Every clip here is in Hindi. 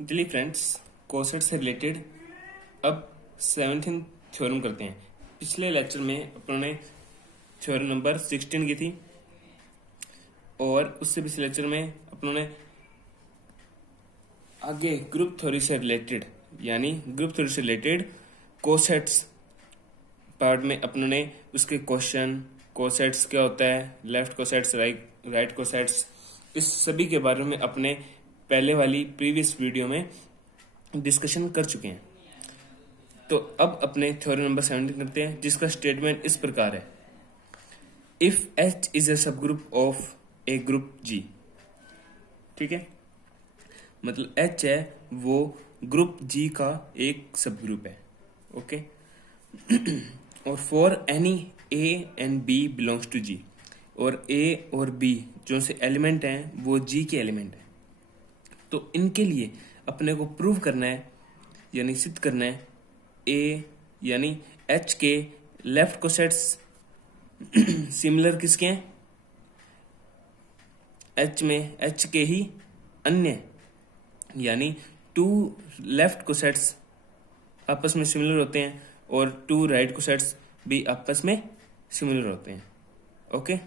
चलिए फ्रेंड्स, कोसेट से रिलेटेड अब 17th थ्योरम करते हैं। पिछले लेक्चर में अपनों ने थ्योरम नंबर 16 की थी और उससे पिछले लेक्चर में अपनों ने आगे ग्रुप थ्योरी से रिलेटेड कोसेट्स पार्ट में अपनों ने उसके क्वेश्चन, कोसेट्स क्या होता है, लेफ्ट कोसेट्स, राइट कोसेट्स, इस सभी के बारे में अपने पहले वाली प्रीवियस वीडियो में डिस्कशन कर चुके हैं। तो अब अपने थ्योरम नंबर 17 करते हैं, जिसका स्टेटमेंट इस प्रकार है। If H is a subgroup of a group G, ठीक है, मतलब H है वो ग्रुप G का एक सब ग्रुप है, ओके। और for any A and B belongs to G, और A और B जो से एलिमेंट हैं वो G के एलिमेंट हैं। तो इनके लिए अपने को प्रूव करना है यानी सिद्ध करना है A यानी H के लेफ्ट कोसेट्स सिमिलर किसके हैं, H में H के ही अन्य यानी टू लेफ्ट कोसेट्स आपस में सिमिलर होते हैं और टू राइट कोसेट्स भी आपस में सिमिलर होते हैं, ओके।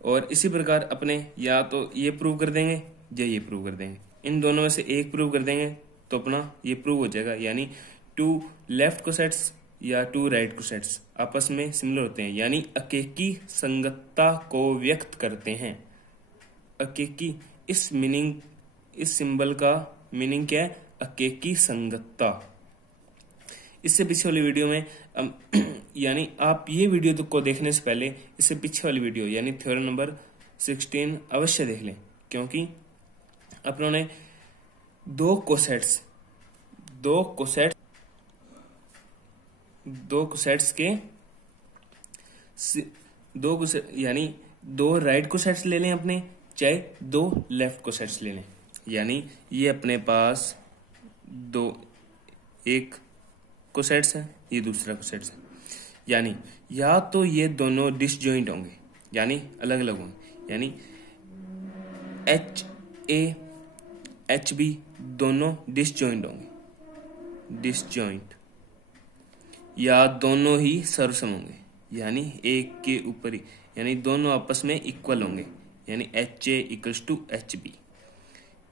और इसी प्रकार अपने या तो ये प्रूव कर देंगे या ये प्रूव कर देंगे, इन दोनों में से एक प्रूव कर देंगे तो अपना ये प्रूव हो जाएगा। यानी टू लेफ्ट कोसेट्स या टू राइट कोसेट्स आपस में सिमिलर होते हैं, यानी अकेकी संगतता को व्यक्त करते हैं। अकेकी इस सिंबल का मीनिंग क्या है, अकेकी संगतता। इससे पीछे वाली वीडियो में यानी आप ये वीडियो को देखने से पहले इससे पीछे वाली वीडियो यानी थ्योरम नंबर 16 अवश्य देख लें, क्योंकि अपनों ने दो कोसेट्स यानी दो राइट कोसेट्स ले लें अपने, चाहे दो लेफ्ट कोसेट्स ले लें। यानी ये अपने पास एक कोसेट्स है, ये दूसरा कोसेट्स है, यानी या तो ये दोनों डिसजॉइंट होंगे यानी अलग अलग होंगे, यानी HA HB दोनों डिसजॉइंट होंगे, या दोनों ही सर्वसम होंगे यानी एक के ऊपर ही, यानी दोनों आपस में इक्वल होंगे यानी HA इक्वल्स टू HB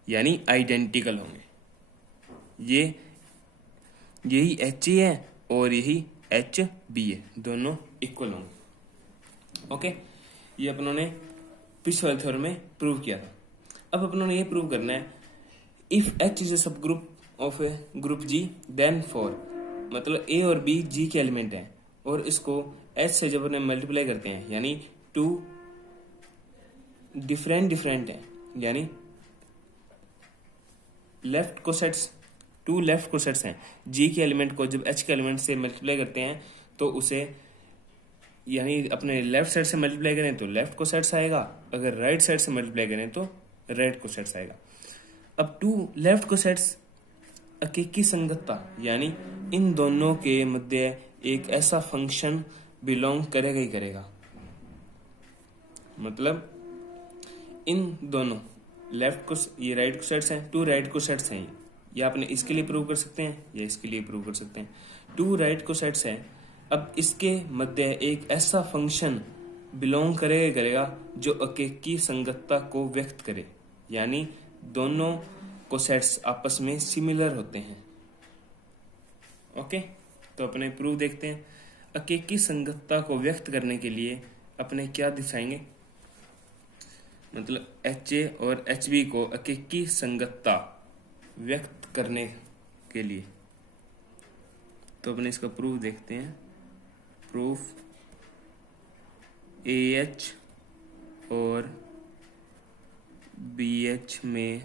यानी आइडेंटिकल होंगे। यही HA है और यही HB है, दोनों इक्वल होंगे, ओके। ये अपनों ने पिछले वाले थ्योरम में प्रूव किया था। अब अपनों ने ये प्रूव करना है if H is a subgroup of a group G then for, मतलब A और B G के एलिमेंट हैं और इसको H से जब अपने मल्टीप्लाई करते हैं यानी टू डिफरेंट हैं, यानी टू लेफ्ट कोसेट्स हैं। G के एलिमेंट को जब H के एलिमेंट से मल्टीप्लाई करते हैं तो उसे यानी अपने लेफ्ट साइड से मल्टीप्लाई करें तो लेफ्ट कोसेट्स आएगा, अगर राइट साइड से मल्टीप्लाई करें तो राइट कोसेट्स आएगा। अब टू लेफ्ट कोसेट्स अकेकी संगतता यानी इन दोनों के मध्य एक ऐसा फंक्शन बिलोंग करेगा ही करेगा, मतलब इन दोनों ये राइट कोसेट्स हैं, टू राइट कोसेट्स हैं, या अपने इसके लिए प्रूव कर सकते हैं या इसके लिए प्रूव कर सकते हैं। टू राइट कोसेट्स हैं, अब इसके मध्य एक ऐसा फंक्शन बिलोंग करेगा जो अकेकी संगतता को व्यक्त करे, यानी दोनों कोसेट्स आपस में सिमिलर होते हैं, ओके। तो अपने प्रूफ देखते हैं। अकेकी संगतता को व्यक्त करने के लिए अपने क्या दिखाएंगे, मतलब HA और HB को अकेकी संगतता व्यक्त करने के लिए तो अपने इसका प्रूफ देखते हैं। प्रूफ AH और BH में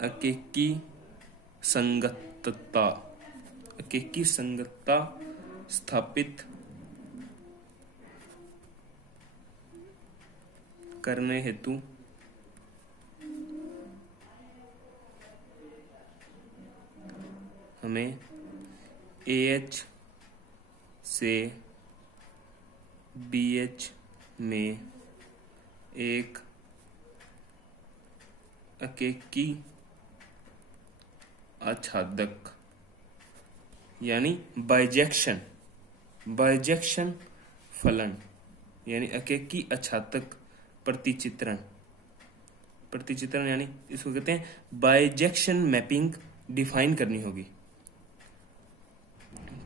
अकेकी संगतता स्थापित करने हेतु हमें AH से BH में एक अकेकी आच्छादक यानी बाइजेक्शन, बाइजेक्शन फलन यानी अकेकी आच्छादक प्रतिचित्रण, प्रतिचित्रण यानी इसको कहते हैं बाइजेक्शन मैपिंग डिफाइन करनी होगी।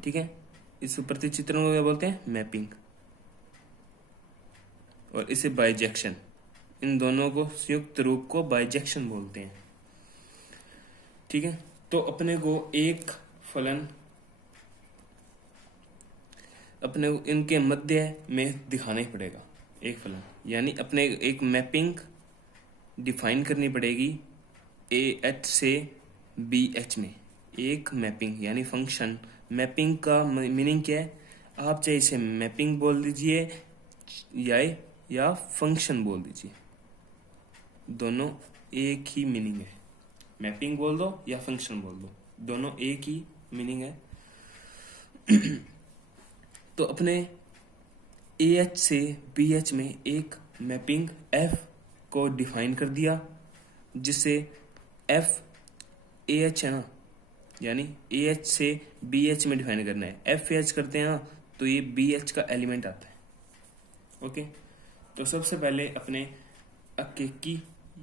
ठीक है, इस प्रतिचित्रण को क्या बोलते हैं? मैपिंग, और इसे बाइजेक्शन, इन दोनों को संयुक्त रूप को बाइजेक्शन बोलते हैं। ठीक है, तो अपने को एक फलन अपने इनके मध्य में दिखाना ही पड़ेगा, एक फलन, यानी अपने एक मैपिंग डिफाइन करनी पड़ेगी ए एच से बी एच में। एक मैपिंग यानी फंक्शन, मैपिंग का मीनिंग क्या है? आप चाहे इसे मैपिंग बोल दीजिए या फंक्शन बोल दीजिए, दोनों एक ही मीनिंग है। मैपिंग बोल दो या फंक्शन बोल दो, दोनों एक ही मीनिंग है। तो अपने ए एच से बी एच में एक मैपिंग एफ को डिफाइन कर दिया, जिससे एफ ए एच है ना, यानी ए एच से बी एच में डिफाइन करना है। एफ एच करते हैं ना तो ये बी एच का एलिमेंट आता है। ओके, तो सबसे पहले अपने अकेकी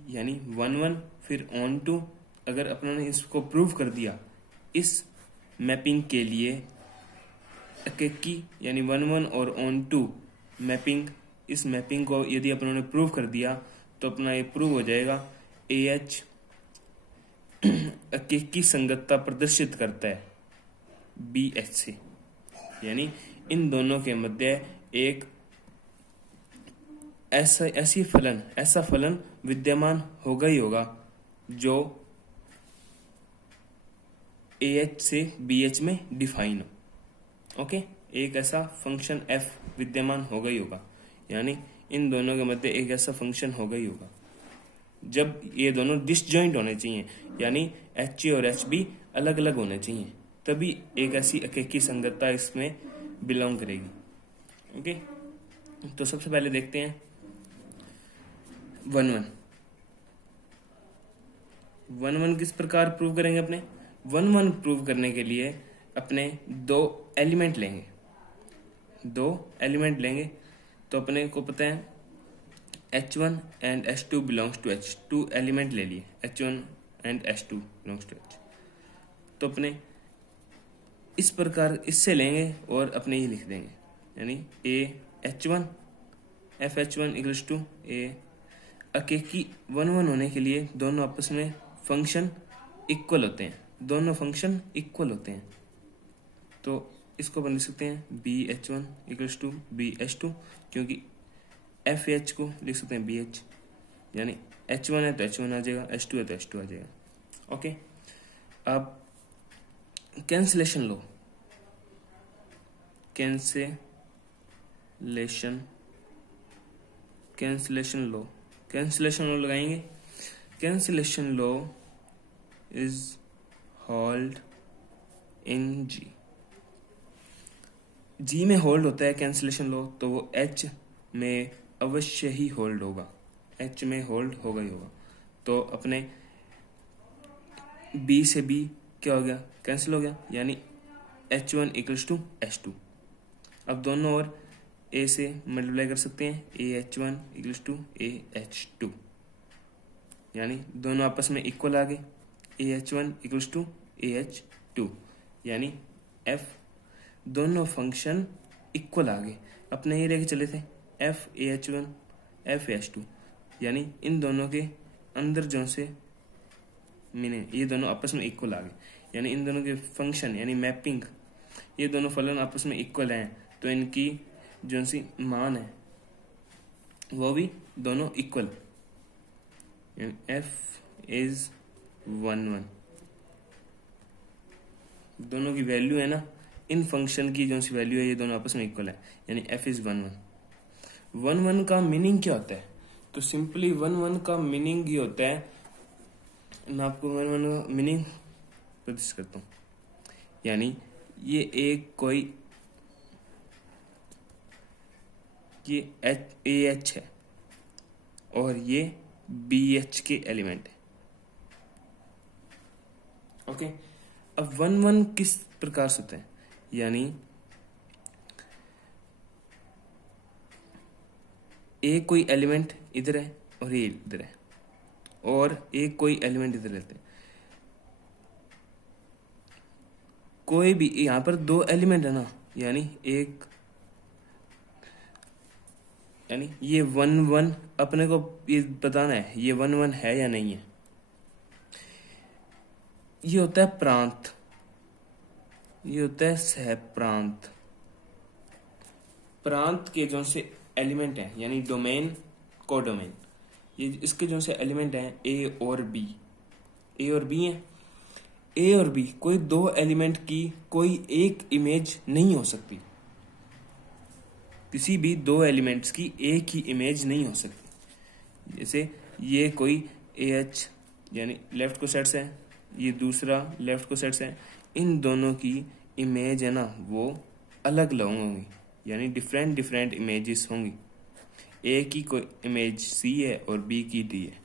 यानी 1 1 फिर ऑन टू, अगर अपने इसको प्रूव कर दिया इस मैपिंग के लिए, अकेकी यानी 1 1 और ऑन टू मैपिंग, इस मैपिंग को यदि अपनों प्रूव कर दिया तो अपना ये प्रूव हो जाएगा ए एच अकेकी संगतता प्रदर्शित करता है बी एच से, यानी इन दोनों के मध्य एक ऐसा फलन विद्यमान होगा ही होगा जो ए एच से बी एच में डिफाइन हो। ओके, एक ऐसा फंक्शन एफ विद्यमान होगा ही होगा, यानी इन दोनों के मध्य एक ऐसा फंक्शन होगा ही होगा जब ये दोनों डिसजॉइंट होने चाहिए, यानी एच ए और एच बी अलग अलग होने चाहिए, तभी एक ऐसी अकेकी संगतता इसमें बिलोंग करेगी। ओके, तो सबसे पहले देखते हैं 1 1 किस प्रकार प्रूव करेंगे? अपने 1 1 प्रूव करने के लिए अपने दो एलिमेंट लेंगे, तो अपने को पता है H1 and H2 belongs to H, 2 element ले लिए, H1 and H2 belongs to H। तो अपने इस प्रकार इससे लेंगे और अपने ही लिख देंगे, यानी A H1 F H1 equals to A। अकेकी 1 1 होने के लिए दोनों आपस में फंक्शन इक्वल होते हैं, दोनों फंक्शन इक्वल होते हैं, तो इसको बन सकते हैं B H one equals to B H two, क्योंकि एफ एच को लिख सकते हैं बी एच, यानी एच वन है तो एच वन आ जाएगा, एच टू है तो एच टू आ जाएगा। ओके, अब कैंसिलेशन लो, कैंसिलेशन लो लगाएंगे। कैंसिलेशन लो इज होल्ड इन जी में होल्ड होता है कैंसिलेशन लो, तो वो एच में अवश्य ही होल्ड होगा, एच में होल्ड होगा ही होगा। तो अपने बी से बी क्या हो गया? कैंसिल हो गया, यानी H1 इक्वल्स टू H2। अब दोनों ओर ए से मल्टीप्लाई कर सकते हैं, AH1 इक्वल्स टू AH2, यानी दोनों आपस में इक्वल आ गए, AH1 इक्वल्स टू AH2, यानी F दोनों फंक्शन इक्वल आ गए। अपने ये लेके चले थे F AH1 F AH2, यानी इन दोनों के अंदर जो से मीनिंग ये दोनों आपस में इक्वल आ गए, यानी इन दोनों के फंक्शन यानी मैपिंग, ये दोनों फलन आपस में इक्वल हैं, तो इनकी जो सी मान है वो भी दोनों इक्वल, F इज 1 1, दोनों की वैल्यू है ना, इन फंक्शन की जो सी वैल्यू है ये दोनों आपस में इक्वल है, यानी F इज 1 1। 1 1 का मीनिंग क्या होता है? तो सिंपली 1 1 का मीनिंग ये होता है, मैं आपको 1 1 का मीनिंग प्रदर्शित करता हूँ, यानी ये एक कोई ये AH है, और ये BH के एलिमेंट है। ओके, अब 1-1 किस प्रकार से होता है, यानी एक कोई एलिमेंट इधर है और ये इधर है, और एक कोई एलिमेंट इधर रहते हैं। कोई भी यहां पर 2 एलिमेंट है ना, यानी ये 1-1 अपने को ये बताना है ये 1-1 है या नहीं है। ये होता है प्रांत, ये होता है सह प्रांत। प्रांत के जो से एलिमेंट है यानी डोमेन कोडोमेन, ये इसके जो से एलिमेंट हैं ए और बी है। ए और बी कोई 2 एलिमेंट की कोई एक इमेज नहीं हो सकती, किसी भी 2 एलिमेंट्स की एक ही इमेज नहीं हो सकती। जैसे ये कोई AH यानी लेफ्ट को सेट्स है, ये दूसरा लेफ्ट को सेट्स है, इन दोनों की इमेज है ना वो अलग अलग होंगी, यानी डिफरेंट इमेजेस होंगी। ए की कोई इमेज C है और B की D है,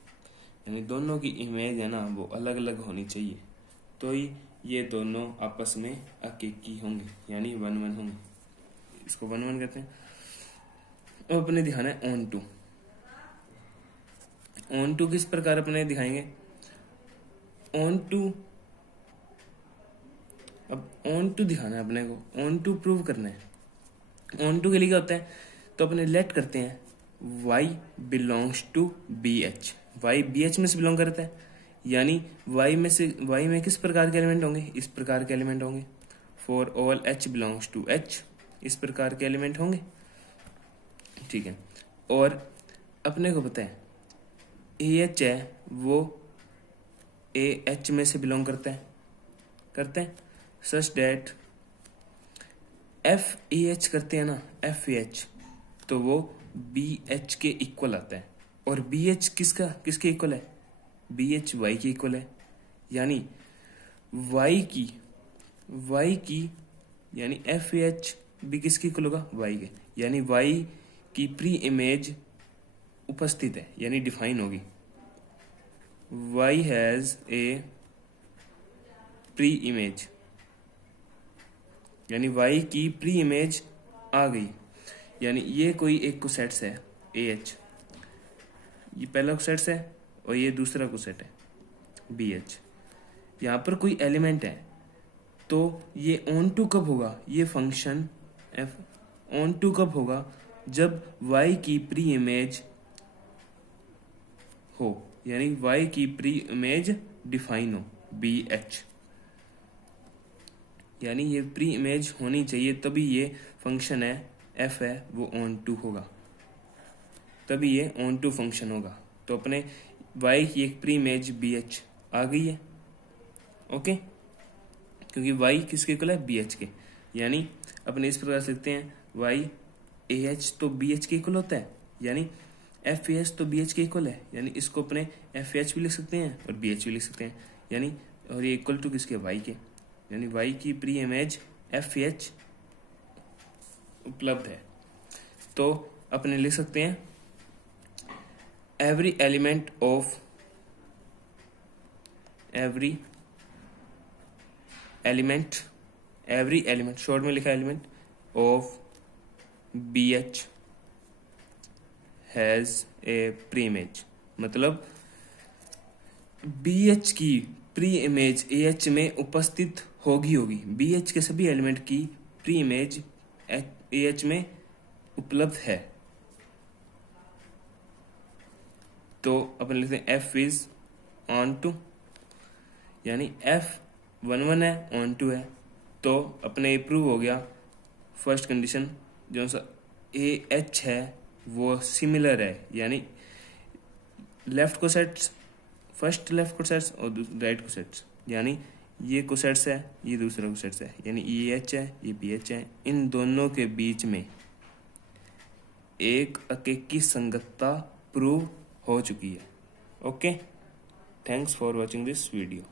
यानी दोनों की इमेज है ना वो अलग अलग होनी चाहिए, तो ही ये दोनों आपस में अकेकी होंगे यानी 1-1 होंगे। इसको 1-1 कहते हैं। अब अपने दिखाना है ऑन टू किस प्रकार अपने दिखाएंगे। ऑन टू दिखाना है अपने को, ऑन टू प्रूव करना है। ऑन टू के लिए क्या होता है, तो अपने लेट करते हैं y belongs to BH। y BH में से बिलोंग करता है, यानी y में किस प्रकार के एलिमेंट होंगे, इस प्रकार के एलिमेंट होंगे। For all H belongs to H, इस प्रकार के एलिमेंट होंगे, ठीक है। और अपने को पता है AH है वो AH में से बिलोंग करते हैं सच डेट FAH करते हैं ना, FAH तो वो BH के इक्वल आता है। और BH किसके इक्वल है, BH Y के इक्वल है, यानी Y की यानी FAH भी किसके इक्वल होगा, Y के, यानी Y की प्री इमेज उपस्थित है यानी डिफाइन होगी। Y has a pre image, यानी Y की प्री इमेज आ गई, यानी ये कोई एक को सेट्स है AH, ये पहला को सेट्स है और ये दूसरा को सेट है BH। यहां पर कोई एलिमेंट है तो ये ऑन टू कब होगा, ये फंक्शन F ऑन टू कब होगा, जब Y की प्री इमेज हो, यानी Y की प्री इमेज डिफाइन हो BH, यानी ये प्री इमेज होनी चाहिए, तभी ये फंक्शन है F है वो ऑन टू होगा, तभी ये ऑन टू फंक्शन होगा। तो अपने Y की एक प्री इमेज BH आ गई है, ओके, क्योंकि Y किसके इक्वल है, BH के, यानी अपने इस प्रकार से लिखते हैं Y AH तो BH के इक्वल होता है, यानी FAH तो BH के इक्वल है, यानी इसको अपने FAH भी लिख सकते हैं और BH भी लिख सकते हैं, यानी और ये इक्वल टू किसके, Y के, यानी Y की प्री इमेज FAH उपलब्ध है। तो अपने लिख सकते हैं every element शॉर्ट में लिखा element of BH has a pre image, मतलब BH की प्री इमेज AH में उपस्थित होगी BH के सभी एलिमेंट की प्री इमेज AH में उपलब्ध है। तो अपन लिखते हैं F इज ऑन टू, यानी F 1-1 है ऑन टू है, तो अपने ये प्रूव हो गया फर्स्ट कंडीशन, जो सा AH है वो सिमिलर है, यानी लेफ्ट को सेट्स, फर्स्ट लेफ्ट को सेट्स और राइट को सेट्स, यानी ये को सेट्स है ये दूसरा को सेट्स है, यानी AH है ये BH है, इन दोनों के बीच में एक अकेकी संगतता प्रूव हो चुकी है। Okay, thanks for watching this video.